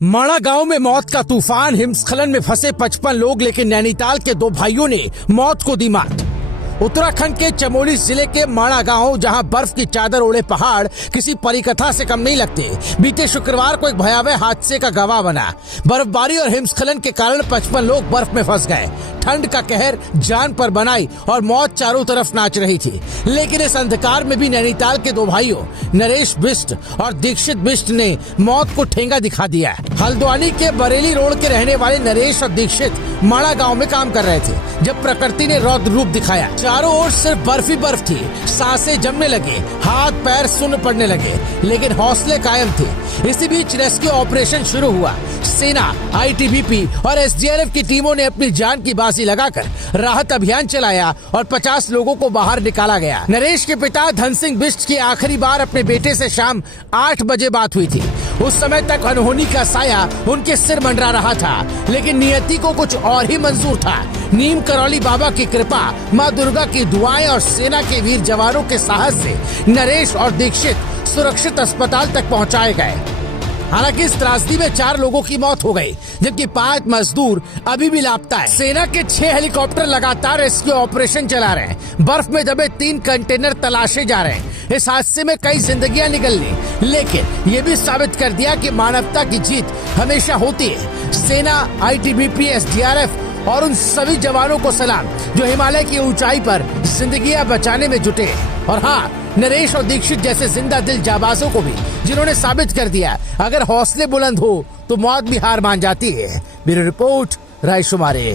माणा गांव में मौत का तूफान। हिमस्खलन में फंसे 55 लोग, लेकिन नैनीताल के 2 भाइयों ने मौत को दी मात। उत्तराखंड के चमोली जिले के माणा गांव, जहां बर्फ की चादर ओढ़े पहाड़ किसी परिकथा से कम नहीं लगते, बीते शुक्रवार को एक भयावह हादसे का गवाह बना। बर्फबारी और हिमस्खलन के कारण 55 लोग बर्फ में फंस गए। ठंड का कहर जान पर बनाई और मौत चारों तरफ नाच रही थी। लेकिन इस अंधकार में भी नैनीताल के 2 भाइयों नरेश बिष्ट और दीक्षित बिष्ट ने मौत को ठेंगा दिखा दिया। हल्द्वानी के बरेली रोड के रहने वाले नरेश और दीक्षित माणा गांव में काम कर रहे थे जब प्रकृति ने रौद्र रूप दिखाया। चारों ओर सिर्फ बर्फ ही बर्फ थी। सांसें जमने लगे, हाथ पैर सुन्न पड़ने लगे, लेकिन हौसले कायम थे। इसी बीच रेस्क्यू ऑपरेशन शुरू हुआ। सेना, आईटीबीपी और एसडीआरएफ की टीमों ने अपनी जान की बाजी लगाकर राहत अभियान चलाया और 50 लोगों को बाहर निकाला गया। नरेश के पिता धन सिंह बिष्ट की आखिरी बार अपने बेटे से शाम 8 बजे बात हुई थी। उस समय तक अनहोनी का साया उनके सिर मंडरा रहा था, लेकिन नियति को कुछ और ही मंजूर था। नीम करौली बाबा की कृपा, माँ दुर्गा की दुआएं और सेना के वीर जवानों के साहस से नरेश और दीक्षित सुरक्षित अस्पताल तक पहुंचाए गए। हालांकि इस त्रासदी में 4 लोगों की मौत हो गई, जबकि 5 मजदूर अभी भी लापता है। सेना के 6 हेलीकॉप्टर लगातार रेस्क्यू ऑपरेशन चला रहे हैं। बर्फ में दबे 3 कंटेनर तलाशे जा रहे हैं। इस हादसे में कई जिंदगियां निकल ली, लेकिन ये भी साबित कर दिया कि मानवता की जीत हमेशा होती है। सेना, आईटीबीपी, एसडीआरएफ और उन सभी जवानों को सलाम जो हिमालय की ऊंचाई पर जिंदगियां बचाने में जुटे। और हाँ, नरेश और दीक्षित जैसे जिंदा दिल जाबाजों को भी, जिन्होंने साबित कर दिया अगर हौसले बुलंद हो तो मौत भी हार मान जाती है। Bureau report, रायशुमारी।